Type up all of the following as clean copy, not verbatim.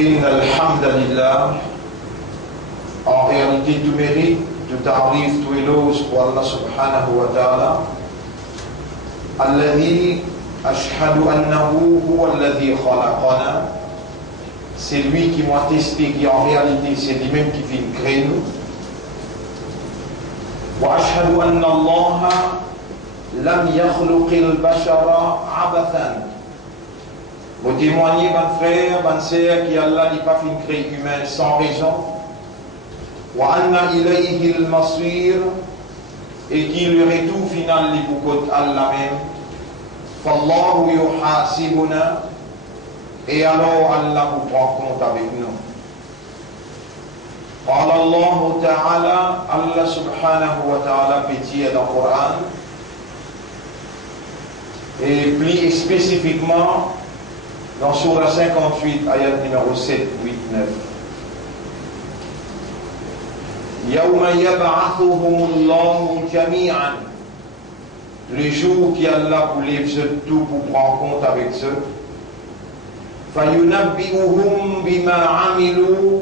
إن الحمد لله. En réalité, tout mérite, tout arrive, tout éloge pour Allah subhanahu wa ta'ala. الذي أشهد أنه هو الذي خلقنا. C'est lui qui m'a testé, qui en réalité c'est lui-même qui fait créer nous. وأشهد أن الله لم يخلق البشر عبثا. Vous témoignez, bon frère, bonne sœur, qu'Allah n'a pas fait créer humain sans raison. وأن إليه المصير, et qui le retour final est pour Allah même. فالله يحاسبنا, et alors Allah vous prend compte avec nous. قال الله تعالى, Allah subhanahu wa ta'ala peut dire dans le Coran, et plus spécifiquement dans Surah 58, ayat numéro 7, 8, 9. يوم يبعثهم الله جميعا, le jour qu'Allah vous lève tout pour prendre compte avec eux. فينبئهم بما عملوا,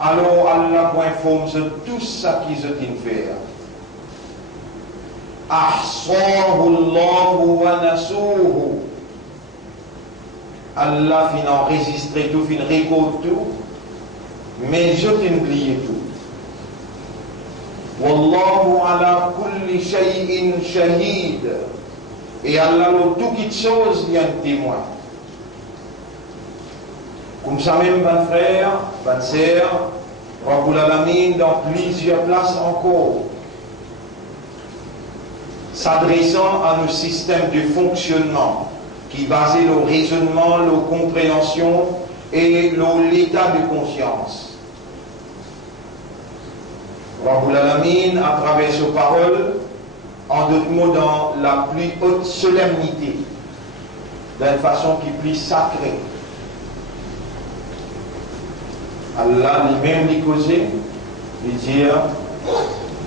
alors Allah vous informe tout ça qu'ils ont fait. أحصاه الله ونسوه, Allah fin enregistrer tout, fin récolte tout, mais je t'oublie tout. Wallahu ala kulli shay'in shahid, et Allah dans toute chose il y a un témoin. Comme ça même, bon frère, bonne sœur, Rabbul Alamin dans plusieurs places encore, s'adressant à nos systèmes de fonctionnement qui basent le raisonnement, la compréhension et l'état de conscience. Rabbul Alamin, à travers ses paroles, en d'autres mots, dans la plus haute solennité, d'une façon qui est plus sacrée. Allah lui-même lui causait, lui dit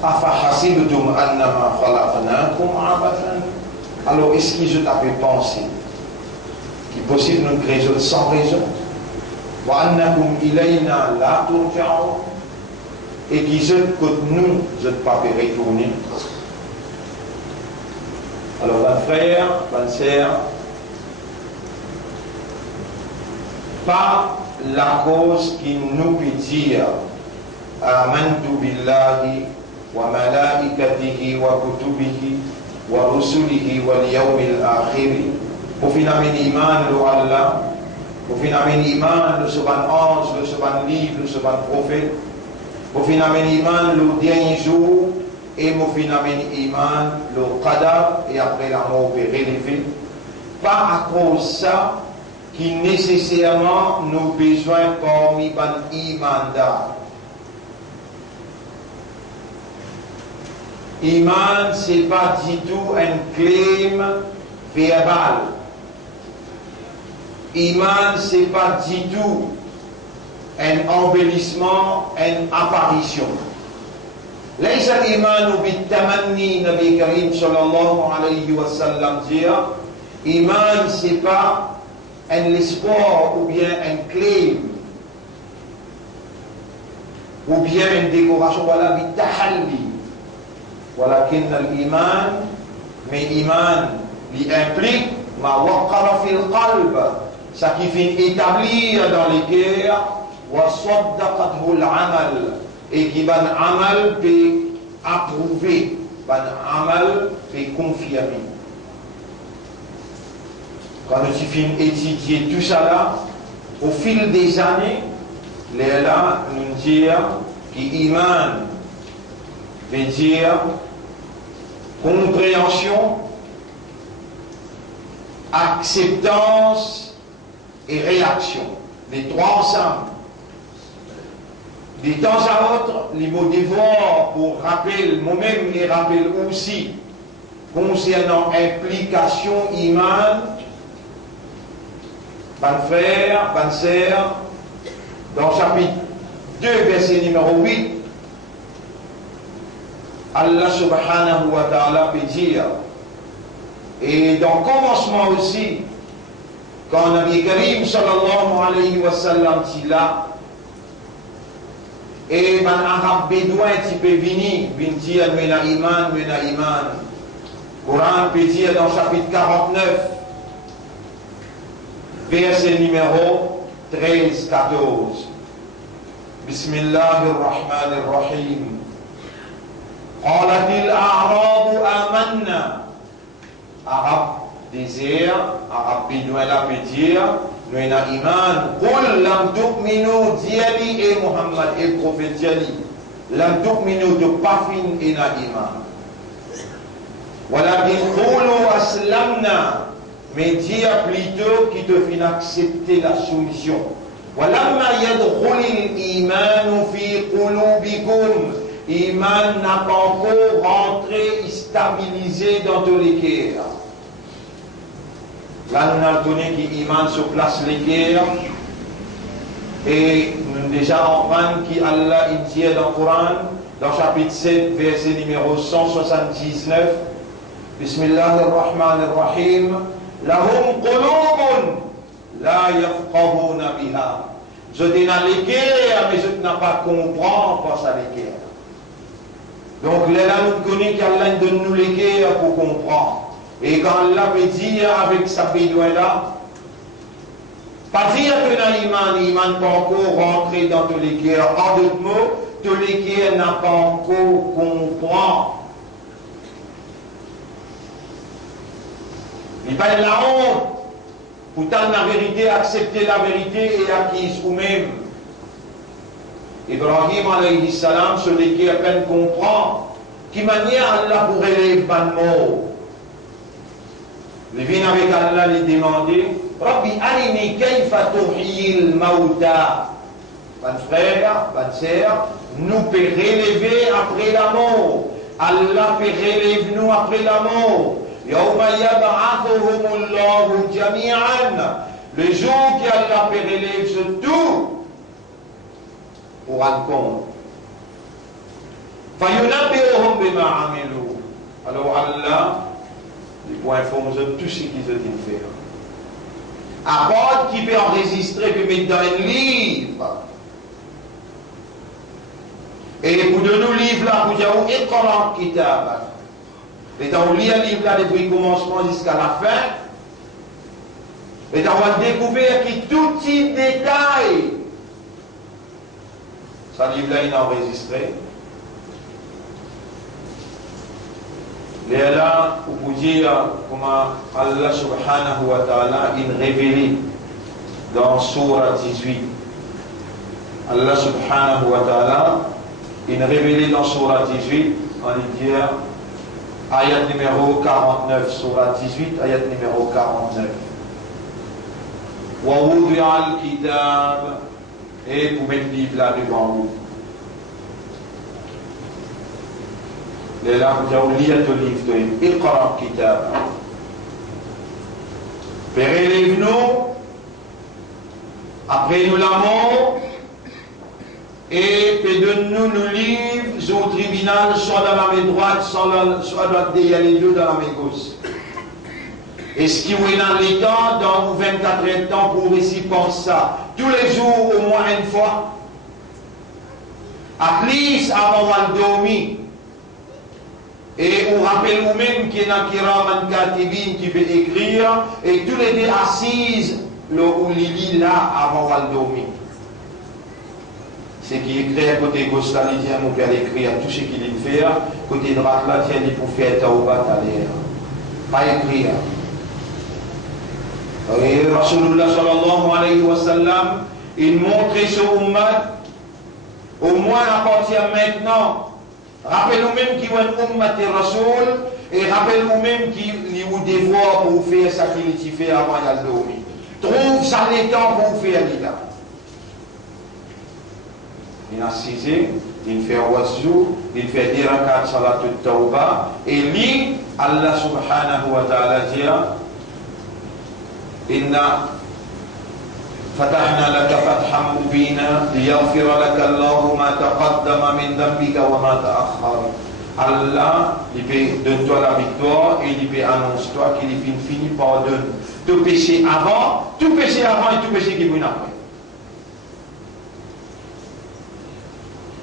Afahasibtum annama khalaqnakum abathan. Alors, est-ce que je t'avais pensé qu'il est possible de nous créer sans raison, et qui se que nous ne pas retourner. Alors, mon frère, ma sœur, pas la cause qui nous peut dire amantu billahi wa malaikatihi wa kutubihi wa rusulihi wal yawmil akhir, pour finalement iman le Allah, pour finalement iman le soban ange, le soban livre, le soban prophète, pour finalement iman le dernier jour, et pour finalement iman le qadar, et après la mort relevé. Pas à cause ça qui nécessairement nous besoin parmi ban iman da. Iman, c'est pas du tout un claim verbal. Iman, c'est pas du tout un embellissement, une apparition. ليس الإيمان بالتمني, Nabi Karim sallallahu alayhi wa sallam dit, Iman, c'est pas un espoir ou bien un claim ou bien une décoration, voilà, bitahalli. ولكن الإيمان, mais iman, il implique ma waqara fil qalb, ça qui fait établir dans les cœurs, wa saddaqathu al-amal, et qui ban amal peut approuver, ban amal peut confirmer. Quand nous finissons étudier tout ça là, au fil des années, les là nous disent qu'iman veut dire compréhension, acceptance et réaction. Les trois ensemble. De temps à autre, les mots devoir pour rappeler, moi-même les rappelle aussi, concernant implication iman, ban frère, ban sœur, dans chapitre 2, verset numéro 8, Allah subhanahu wa ta'ala peut dire, et dans le commencement aussi, quand Nabi Karim sallallahu alayhi wa sallam dit là, et man arabe bédouin qui peut venir dire mena iman, mena iman. Coran peut dire dans chapitre 49, verset numéro 13-14. Bismillahirrahmanirrahim. قالت الأعراب آمنا. Arabe désert, arabe bédouin là peut dire nous avons iman. Qul lam tu'minu diali et Muhammad et prophète diali. Lam tu'minu de pas fin et na iman. Walakin qulu aslamna. Mais dire plutôt qui te fait accepter la soumission. Walamma yadkhulil iman fi qulubikum. Iman n'a pas encore rentré et stabilisé dans tous les cœurs. Là, nous avons donné qu'Iman se place les cœurs. Et nous déjà en train qu'Allah dit dans le Coran, dans chapitre 7, verset numéro 179, Bismillahirrahmanirrahim, Lahum qulubun la yafqahuna biha. Je dis dans les cœurs, mais je n'ai pas comprendre par ça les cœurs. Donc là, nous connaissons qu'Allah donne nous les cœurs pour comprendre. Et quand Allah veut dire avec sa bédouin là, pas dire que dans l'iman pas encore rentré dans tous les cœurs. En d'autres mots, tous les cœurs n'a pas encore compris. Il pas de la honte. Pourtant, la vérité, accepter la vérité et acquise vous-même. Ibrahim alayhi salam, celui qui à peine comprend, qui manière Allah pour élever ban mot. Il vient avec Allah lui demander, Rabbi arini kayfa tuhyil mauta. Ban frère, ban sœur, nous peut relever après la mort. Allah peut relever nous après la mort. Yawma yab'athuhumullahu jami'an. Le jour qu'Allah peut relever ce tout. Pour rendre compte. Alors Allah, il peut informer tout ce qu'ils ont fait. À part qui peut enregistrer, peut mettre dans un livre. Et pour de nous livres là, pour dire, Iqra kitab. Et on lit un livre là depuis le commencement jusqu'à la fin. Et on va découvrir que tout petit détail. Ce livre-là, il est enregistré. Et là, pour vous dire comment Allah subhanahu wa ta'ala il révélé dans Surah 18. Allah subhanahu wa ta'ala il révélé dans Surah 18, on dit ayat numéro 49, Surah 18, ayat numéro 49. Wa wudi'a al-kitab. Et vous mettez le livre là devant vous. Et là, vous allez lire le livre de Iqra kitab. Relève-nous, après nous la mort, et donne-nous nos livres au tribunal, soit dans la main droite, soit derrière les deux dans la main gauche. Et ce qui est dans les temps, dans 24 heures de temps, pour ici penser ça. Tous les jours, au moins une fois. À least avant de dormir. Et on rappelle vous-même qu'il y a un kiraman katibin qui veut écrire. Et tous les deux assises, où il lit là avant de dormir. C'est qui écrit à côté gauche, là, il dit à mon père d'écrire tout ce qu'il fait. Côté droit, là, il dit pour faire taoubat à l'air. Pas écrire. Et Rasulullah sallallahu alayhi wa sallam, il montrait ce ummat, au moins à partir maintenant. Rappelez-vous même qu'il y a un ummat de Rasul, et rappelez-vous même qu'il y a un devoir pour faire ce qu'il fait avant de dormir. Trouve ça les temps pour faire l'ida. Il a cisé, il fait wazou, il fait des rakats salat al-tawba, et lui, Allah subhanahu wa ta'ala dit, Inna fatahna laka fathan mubina liyaghfira laka Allahu ma taqaddama min dhanbika wa ma ta'akhkhara. Allah, il peut donner-toi la victoire et il peut annoncer-toi qu'il finit par donner tout péché avant et tout péché qui vient après.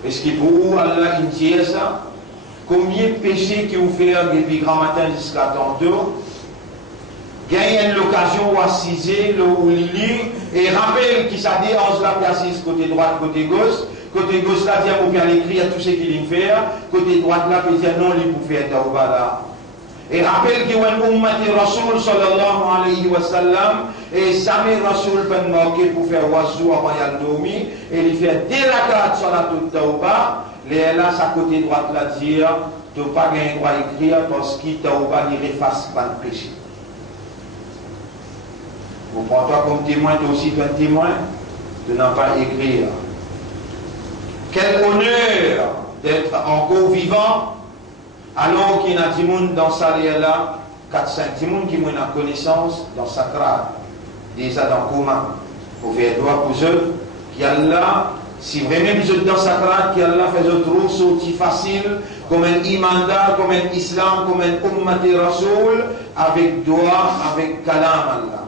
Est-ce que pour vous, Allah, il dit ça? Combien de péchés qui vous fait depuis grand matin jusqu'à tantôt? Gagne l'occasion ou assiser, ou lire, et rappelle qui ça dit, on se l'a assise côté droit, côté gauche. Côté gauche, là, dire, vous pouvez écrire tout ce qu'il veut faire. Côté droite, là, vous dire non, il peut faire tauba là. Et rappelle que when ummati Rasoul sallallahu alayhi wa sallam, et Sami Rasoul peut marquer pour faire wazou avant de dormir, et il fait des rakats sur la toute tauba, les là, sa côté droite, là, dire, tu n'as pas gagné droit à écrire parce qu'il tauba, il efface pas le péché. Vous prends toi comme témoin, tu aussi un témoin, tu n'as pas écrire. Quel honneur d'être encore vivant alors qu'il y a des gens dans sa là, 4-5 gens qui ont une connaissance dans sa crâne, déjà dans le coma. Vous faites droit pour eux, qui Allah, si vraiment vous êtes dans sa crâne, qui Allah fait autre sortie facile, comme un imandar, comme un islam, comme un ummati rasoul, avec doigt, avec kalam Allah.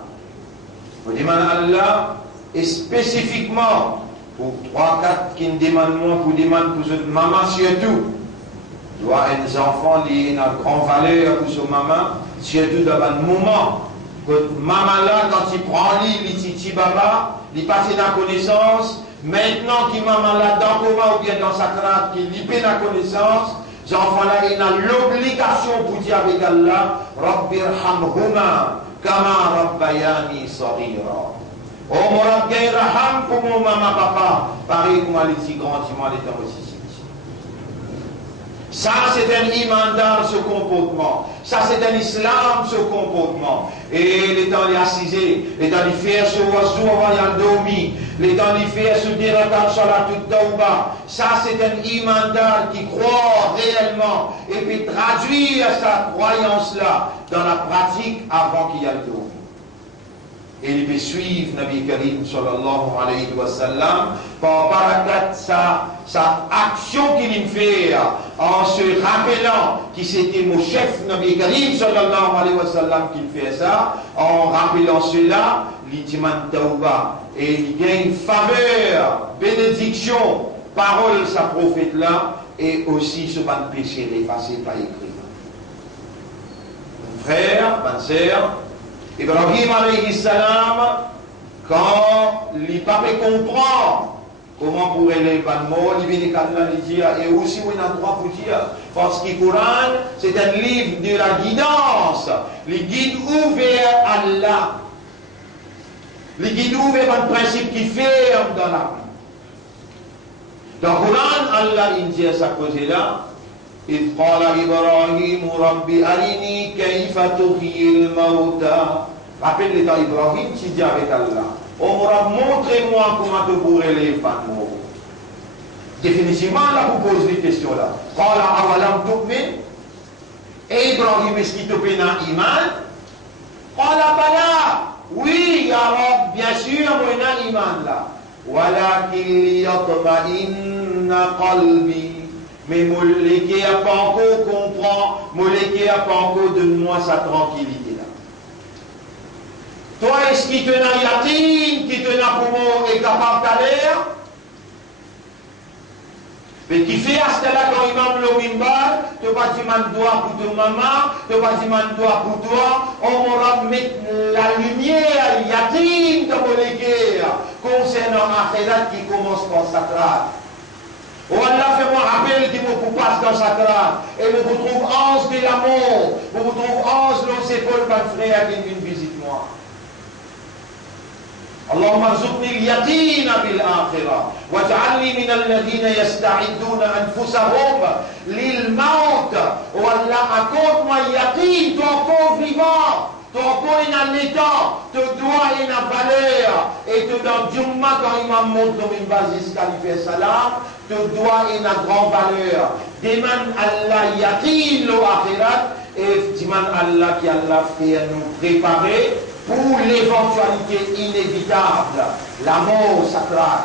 On demande à Allah, et spécifiquement, pour 3-4 qui me demandent moi, pour demander pour eux, maman surtout, doit un enfant qui a une grande valeur pour son maman, surtout dans un moment, que maman là, quand il prend l'île, il dit baba, il passe la connaissance, maintenant qu'il maman là, dans le coma ou bien dans sa crâne, qu'il lui paie la connaissance, cet enfant là, il a l'obligation pour dire avec Allah, Rabbir hamhuma, kama rabbayani saghira. Oh mon Rabb, gagne raham pour mon maman, papa, pareil comme elle est si grande, elle est aussi. Ça, c'est un imandar, ce comportement. Ça, c'est un islam, ce comportement. Et les temps les assisés, les temps les faire ce oiseau avant de dormir, les temps les faire ce dirakat sur la toute tauba. Ça, c'est un imandar qui croit réellement et puis traduire sa croyance-là dans la pratique avant qu'il y ait le dormir. Et il peut suivre Nabi Karim sallallahu alayhi wa sallam par barakat sa action qu'il fait en se rappelant que c'était mon chef Nabi Karim sallallahu alayhi wa sallam qui fait ça, en rappelant cela, l'itiman tauba, et il gagne faveur, bénédiction, parole sa prophète là, et aussi ce ban péché effacé par écrit. Mon frère, ma sœur, Ibrahim alayhi salam, quand les papes comprennent comment pourrait les mots, il vient de dire, et aussi on a droit pour dire, parce que le Coran, c'est un livre de la guidance, le guide ouvert à Allah, le guide ouvert à un principe qui ferme dans la vie. Dans le Coran, Allah il dit à sa cause-là, إذ قال إبراهيم رب أرني كيف تحيي الموتى. Rappelle les temps Ibrahim qui dit avec Allah, montrez-moi comment tu pourrais les faire morts. Définitivement, là, vous posez les questions là. قال أولم تؤمن. Et Ibrahim, est-ce qu'il te paie un iman? قال بلى. Oui, ya Rab, bien sûr, moi un iman là. ولكن ليطمئن قلبي. Mais Moléké n'a pas encore comprend, Moléké n'a pas encore donne-moi sa tranquillité là. Toi, est-ce qu'il te n'a yatine, qui te n'a pour est capable d'aller? Mais qui fait à ce là quand imam le mimbar, tu vas dire man doigt pour ton maman, tu vas dire man doigt pour toi, on va mettre la lumière, yatine de Moléké concernant Akhirat qui commence par Sakrat. Oh Allah, fais-moi rappel qui vous passe dans sa crâne. Et vous vous trouve 11 de l'amour. Vous vous trouve 11 dans ses épaules, mon frère, qui vient visite-moi. اللهم ارزقني اليقين بالآخرة واجعلني من الذين يستعدون أنفسهم للموت. والله accorde-moi yaqin, ton corps vivant, ton corps est en état, ton doigt est en valeur. Et tout dans Jumma, quand il m'a montré une base jusqu'à salam, ton doigt est en grande valeur. Demande Allah yaqin lo akhirat et demande Allah qui Allah fait nous préparer pour l'éventualité inévitable, la mort sacrale.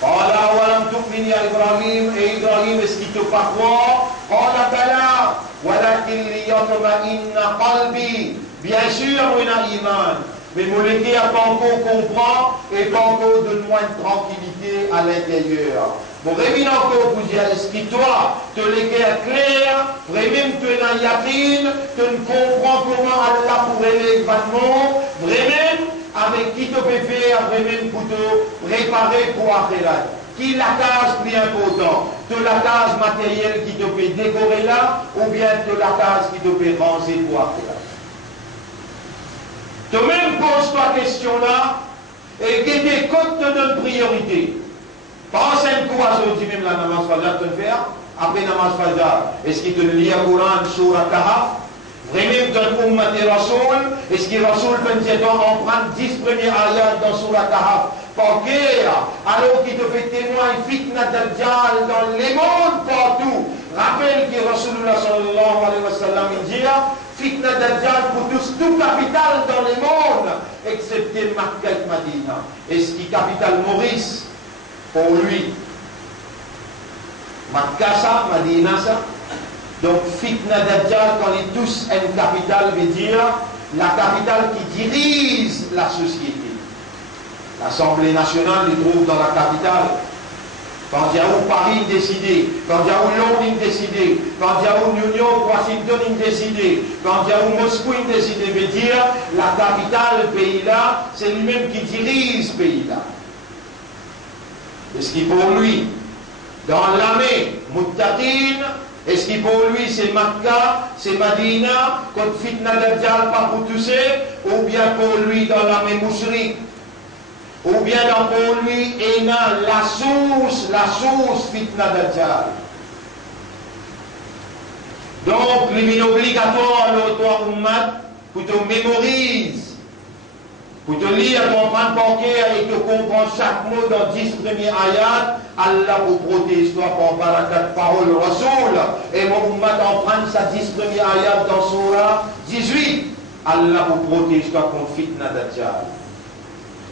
Qala walam tu'min ya Ibrahim, et Ibrahim, est-ce qu'il te pas croire? Qala bala, walakin liyatma'inna qalbi. Bien sûr, on a iman, mais mon légué a pas encore comprend et pas encore donne-moi une tranquillité à l'intérieur. Bon, vraiment encore vous dire, est-ce que toi, te légué est clair, vraiment tu es dans yakin, tu ne comprends comment Allah pourrait l'événement, vraiment, avec qui te peut faire, vraiment pour te préparer pour Akhirat. Qui la case plus important, de la case matérielle qui te peut décorer là, ou bien de la case qui te peut ranger pour Akhirat. Tu même pose-toi la question là, et que des codes te donnent priorité. Pense un coup à ce même la namaz fajr te faire, après namaz fajr, est-ce qu'il te lit le Coran sur la Kahf? Vraiment dans l'Ummat et Rasoul, est-ce que Rasoul peut dire on prend 10 premiers ayats dans sur la Kahf? Porque, alors qu'il te fait témoin, fitna dajjal dans les mondes partout. Rappelle que Rasulullah sallallahu alayhi wa sallam dit, fitna dajjal pour tous, tout capital dans les mondes, excepté Makkah et Madina. Est-ce qu'il capital Maurice pour lui? Makkah ça, Madina ça. Donc fitna dajjal, quand ils tous une capitale, veut dire la capitale qui dirige la société. L'Assemblée nationale les trouve dans la capitale. Quand il y a où Paris décidé, quand il y a où Londres décidé, quand il y a où New York, Washington décidé, quand il y a où Moscou décidé, veut dire la capitale, le pays-là, c'est lui-même qui dirige ce pays-là. Est-ce qu'il pour lui, dans l'armée, Muttaqin, est-ce qu'il pour lui c'est Makkah, c'est Madina, quand fitna dajjal pas pour tousser, ou bien pour lui dans l'armée mushrik? Ou bien dans pour lui, et la source fitna dajjal. Donc, il est obligatoire à l'autre ummat pour te mémoriser, pour te lire ton plan bancaire et te comprendre chaque mot dans 10 premiers ayats. Allah vous protège toi par barakat parole Rasoul. Et mon ummat en prend sa 10 premiers ayats dans Surah 18. Allah vous protège toi contre fitna dajjal.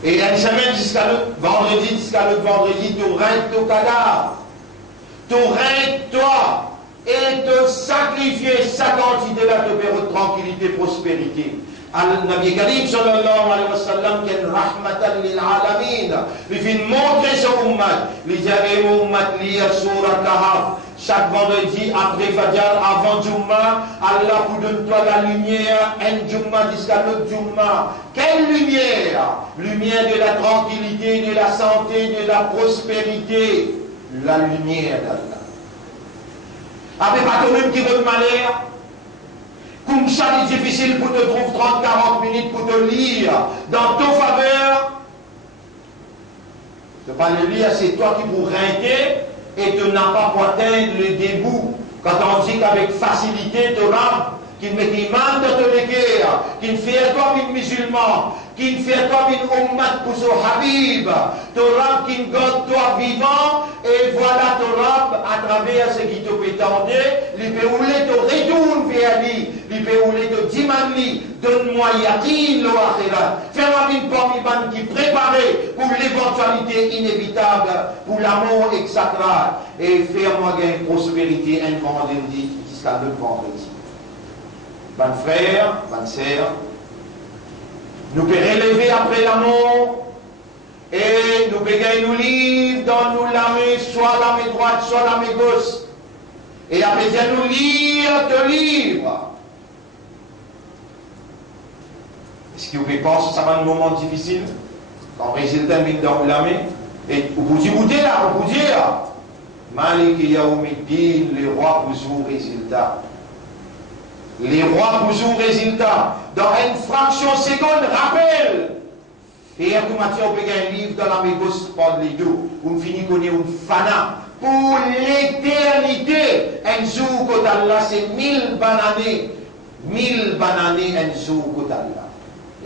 Et une semaine jusqu'à l'autre vendredi, tu règles ton cadavre. Tu règles toi. Et te sacrifier sa quantité là, te permet tranquillité, prospérité. Al-Nabi Karim sallallahu alayhi wa sallam, qui est rahmatan lil alamin, il fait montrer son ummat. Il dit à l'ummat lire Surah Kahf. Chaque vendredi, après Fajr, avant Jumma, Allah vous donne toi la lumière, un Jumma jusqu'à l'autre Jumma. Quelle lumière? Lumière de la tranquillité, de la santé, de la prospérité. La lumière d'Allah. Avec pas toi-même qui veut malheur, comme ça c'est difficile pour te trouver 30-40 minutes pour te lire dans ton faveur. Tu ne vas pas le lire, c'est toi qui vous rinquer. Et tu n'as pas pour atteindre le début. Quand on dit qu'avec facilité, tu l'as, qui mande de te léguer, qui ne fait comme un musulman, qui ne fait comme une ummat pour son habib, ton rab qui garde toi vivant, et voilà ton rab à travers ce qui te peut tendre, il peut rouler te retourne vers lui, il peut rouler te dimani, donne-moi yakin lo akhirat, fais-moi une pomme qui préparée pour l'éventualité inévitable, pour l'amour etc. Et fais-moi une prospérité un vendredi jusqu'à l'autre vendredi. Bonne frère, bonne sœur, nous pouvons relever après l'amour et nous pouvons nous lire dans nous l'armée, soit l'armée droite, soit l'armée gauche. Et après nous lire de livres. Est-ce que vous pouvez penser que ça va être un moment difficile? Quand le résultat vient dans l'armée, et vous dites là, vous dites là, Malik Yaoumiddin, les rois vous jouent résultat. Les rois vous jouent résultat. Dans une fraction seconde, rappel. Et comme Mathieu, on peut gagner un livre dans la mégosse par les deux. On finit qu'on est un fana. Pour l'éternité, un jour que Allah, c'est 1000 bananes. 1000 bananes, un jour que Allah.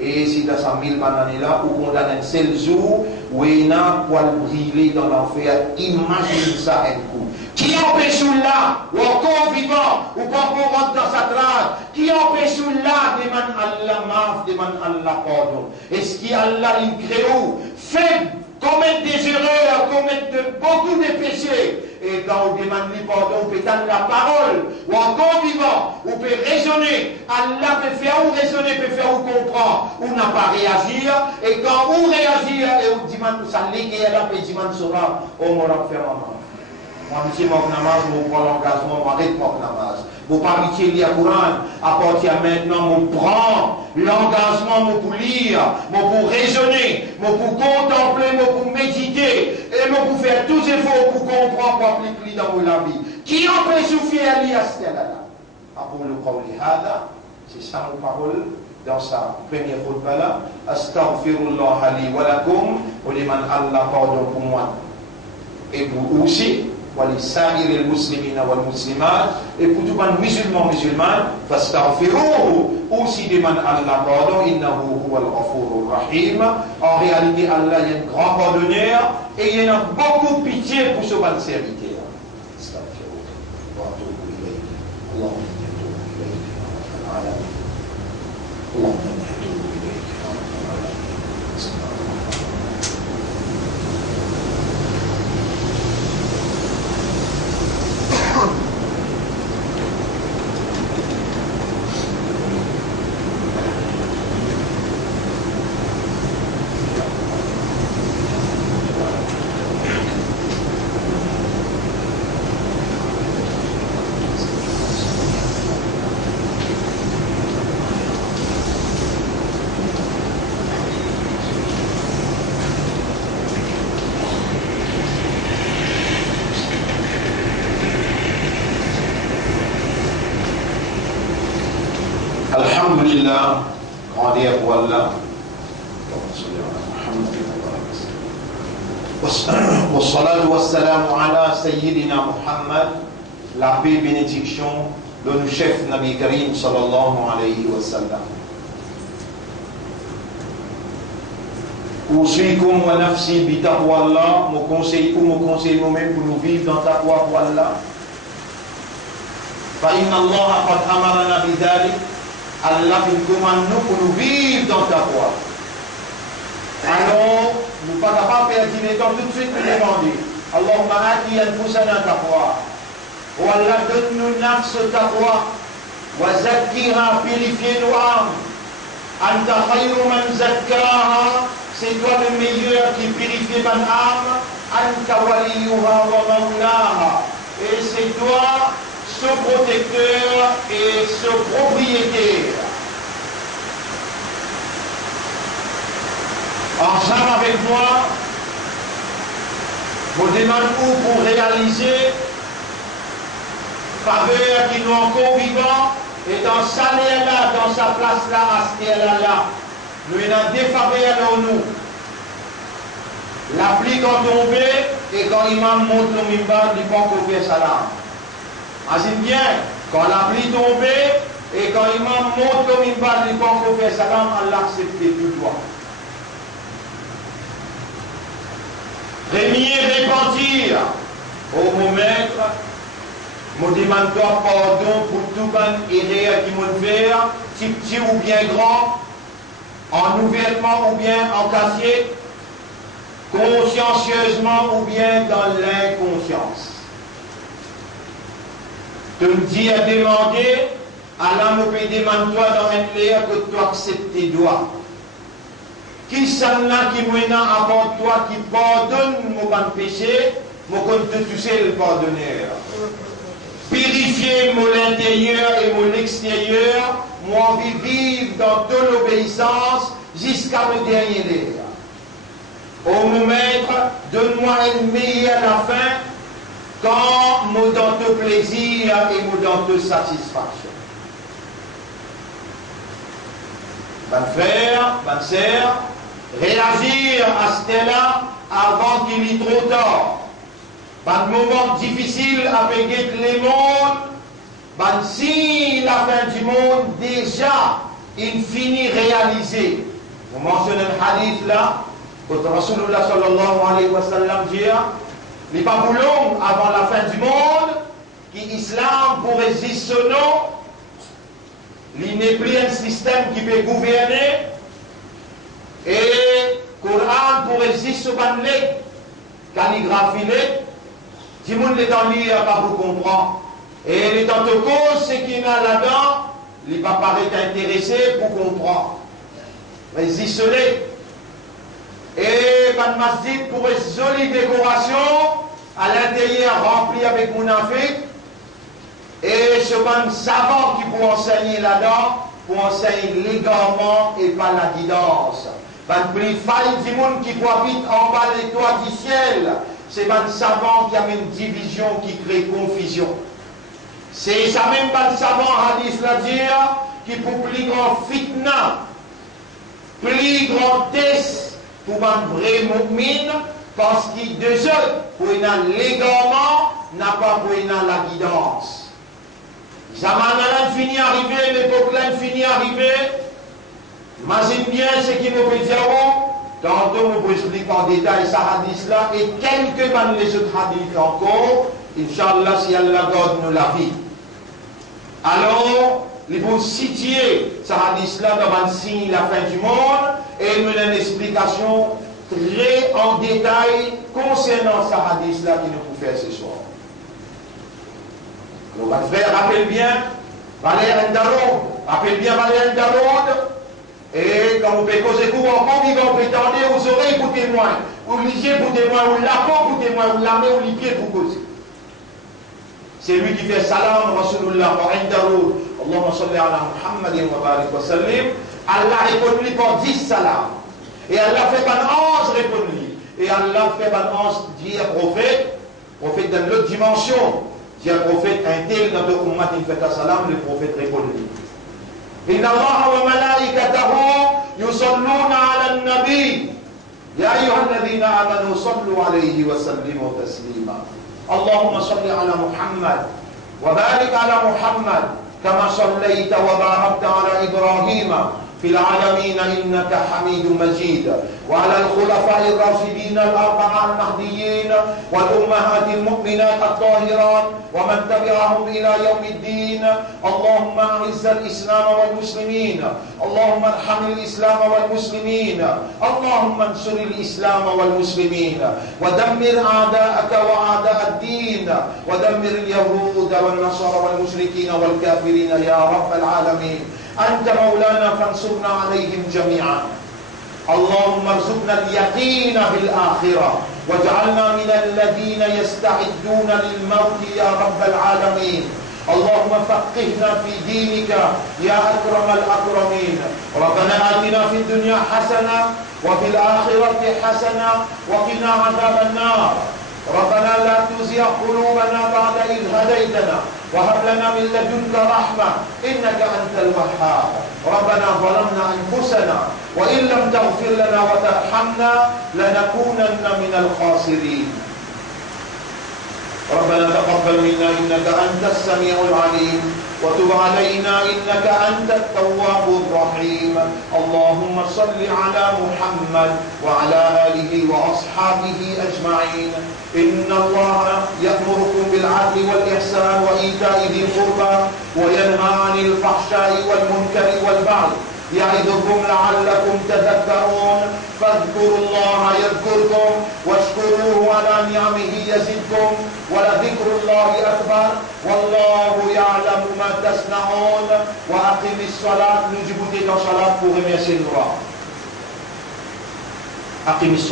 Et si dans ces 1000 bananes-là, on condamne un seul jour, où il y a quoi briller dans l'enfer. Imagine ça un coup. Qui empêche là, ou encore vivant, ou pas qu'on rentre dans sa trace? Qui empêche là, demande Allah maf, demande Allah pardon. Est-ce qu'Allah il crée où? Fait commettre des erreurs, commettre beaucoup de péchés. Et quand on demande le pardon, on peut tendre la parole, ou encore vivant, on peut raisonner. Allah peut faire ou raisonner, peut faire ou comprendre, ou n'a pas réagir. Et quand on réagit, et on demande ça, Allah peut demander sera, on m'aura fait maman. Moi, je suis namaz, je prends l'engagement, je arrête mon namaz. Je ne pas lire le Coran. À partir de maintenant, je prends l'engagement pour lire, pour raisonner, pour contempler, pour méditer, et pour faire tous les efforts pour comprendre, pour appliquer dans la vie. Qui en peut souffrir à lire à ce là? Après le Qawli Hada, c'est ça nos paroles dans sa première khutbah là. Astaghfirullah li wa lakum, ou liman Allah pardon pour moi. Et pour aussi, ولسائر المسلمين والمسلمات et pour tout le musulman musulman fastaghfiruhu aussi demande Allah pardon innahu huwal ghafurur rahim. En réalité Allah est un grand pardonneur et il y a beaucoup de pitié pour ce bon serviteur. Astaghfiruhu wa atubu ilayhi. Allahumma atubu ilayhi ya rabbal alamin. Allahumma atubu ilayhi ya rabbal alamin. Alhamdulillah, grandeur pour Allah. Wassalatu wassalamu ala Sayyidina Muhammad, la paix et bénédiction de nos chefs Nabi Karim sallallahu alayhi wa sallam. Usikum wa nafsi bi taqwa Allah, mon conseil nous-mêmes pour nous vivre dans taqwa pour Allah. Fa inna Allah qad amarana bi dhalik. Allah nous commande nous pour nous vivre dans ta voie. Alors, nous ne sommes pas capables de perdre les temps tout de suite pour demander. Allahumma ati anfusana taqwa. Oh Allah, donne-nous nafs taqwa. Wa zakkiha, purifier nos âmes. Anta khayru man zakkaha. C'est toi le meilleur qui purifie mon âme. Anta waliyuha wa mawlaha. Et c'est toi ce protecteur et ce propriétaire. Ensemble avec moi, vous demandez pour réaliser faveur qui nous encore vivant et dans sa là, dans sa place là, à ce qu'elle est là. Nous avons des faveurs en nous. La pluie quand tombée et quand l'imam monte le mimbar, il faut qu'on fasse salam. Imagine bien, quand la pluie tombée et quand l'imam monte le mimbar, il faut qu'on fasse salam, Allah accepte tout droit. Rémier, repentir, ô mon maître, me demande-toi pardon pour tout bon erreur qui me fait, petit ou bien grand, en ouvertement ou bien en casier, consciencieusement ou bien dans l'inconscience. Tu me dis à demander, Allah me peut demander toi dans un l'air que tu acceptes tes doigts. Qui s'en-là qui mène avant toi, qui pardonne mon bon péché, mon compte tout seul le pardonneur. Purifier mon intérieur et mon extérieur, moi envie vivre dans toute l'obéissance jusqu'à mon dernier l'air. Ô mon maître, donne-moi une meilleure la fin, quand me donne te plaisir et me donne te satisfaction. Bon frère, bonne sœur, réagir à ce là avant qu'il y ait trop tard. Ban moment difficile avec les mondes, ban si la fin du monde déjà infini réalisé. On mentionne un hadith là, quand Rasulullah sallallahu alayhi wa sallam dit, il n'est pas boulot avant la fin du monde, qui l'islam pour résister son nom, il n'est plus un système qui peut gouverner, et Coran pour résister ban leg, calligraphie leg, si moun l'étant lire pas vous comprendre. Et l'étant de cause, c'est qu'il y a là-dedans, il va paraître intéressé pour comprendre. Résiste leg. Et ban masjid pour une jolie décoration, à l'intérieur rempli avec mounafik. Et ce ban savant qui peut enseigner là-dedans, pour enseigner légalement et pas la guidance. Ban plus faille du monde qui habite en bas des toits du ciel, c'est ban savant qui a une division qui crée confusion. C'est ça même ban savant, hadith la dire, qui pour plus grand fitna, plus grand test pour un vrai mu'min, parce qu'il de eux, pour une légalement, n'a pas pour une la guidance. Zaman là fini arrivé, l'époque là fini arrivé. Imagine bien ce qui nous peut dire. Tantôt, nous pouvons expliquer en détail ce hadith là et quelques parmi les autres hadiths encore. Inch'Allah, si Allah garde nous la vie. Alors, il faut situer ce hadith là dans un signe la fin du monde et nous donner une explication très en détail concernant ce hadith là qui nous peut faire ce soir. On va faire, rappelle bien, Valère Ndaroud, rappelle bien Valère Ndaroud, et quand vous pouvez causer court encore, vous pouvez tendre aux oreilles pour témoin, ou l'isier pour témoin, ou la peau pour témoin, ou la main, ou les pieds pour causer. C'est lui qui fait salam, Rasulullah, wa Ndaroud, Allahumma salli ala Muhammadin wa barik wa sallim, Allah répond lui par 10 salam, et Allah fait ban 11 répond lui, et Allah fait ban 11 dire prophète dans l'autre dimension. Si un prophète, un tel dans le ummat, il fait un salam, le prophète répond. Inna Allah wa malaikatahu yusalluna ala nabi. Ya ayyuhalladhina amanu sallu alayhi wa sallimu taslima. Allahumma salli ala Muhammad wa barik ala Muhammad kama sallaita wa barakta ala Ibrahim في العالمين إنك حميد مجيد وعلى الخلفاء الراشدين الأربعة المهديين والأمهات المؤمنات الطاهرات ومن تبعهم إلى يوم الدين اللهم أعز الإسلام والمسلمين اللهم ارحم الإسلام والمسلمين اللهم انصر الإسلام والمسلمين ودمر أعداءك وأعداء الدين ودمر اليهود والنصارى والمشركين والكافرين يا رب العالمين أنت مولانا فانصرنا عليهم جميعا اللهم ارزقنا اليقين بالآخرة واجعلنا من الذين يستعدون للموت يا رب العالمين اللهم فقهنا في دينك يا أكرم الأكرمين ربنا آتنا في الدنيا حسنة وفي الآخرة حسنة وقنا عذاب النار ربنا لا تزغ قلوبنا بعد إذ هديتنا وهب لنا من لدنك رحمة إنك أنت الوهاب ربنا ظلمنا أنفسنا وإن لم تغفر لنا وترحمنا لنكونن من الخاسرين ربنا تقبل منا إنك أنت السميع العليم وتب علينا إنك أنت التواب الرحيم اللهم صل على محمد وعلى آله وأصحابه أجمعين إن الله يأمركم بالعدل والإحسان وإيتاء ذي القربى وينهى عن الفحشاء والمنكر والبغي يعظكم لعلكم تذكرون فاذكروا الله يذكركم واشكروه على نعمه يزدكم ولذكر الله أكبر والله يعلم ما تصنعون وأقم الصلاة نجبتك صلاة pour remercier le roi. أقم الصلاة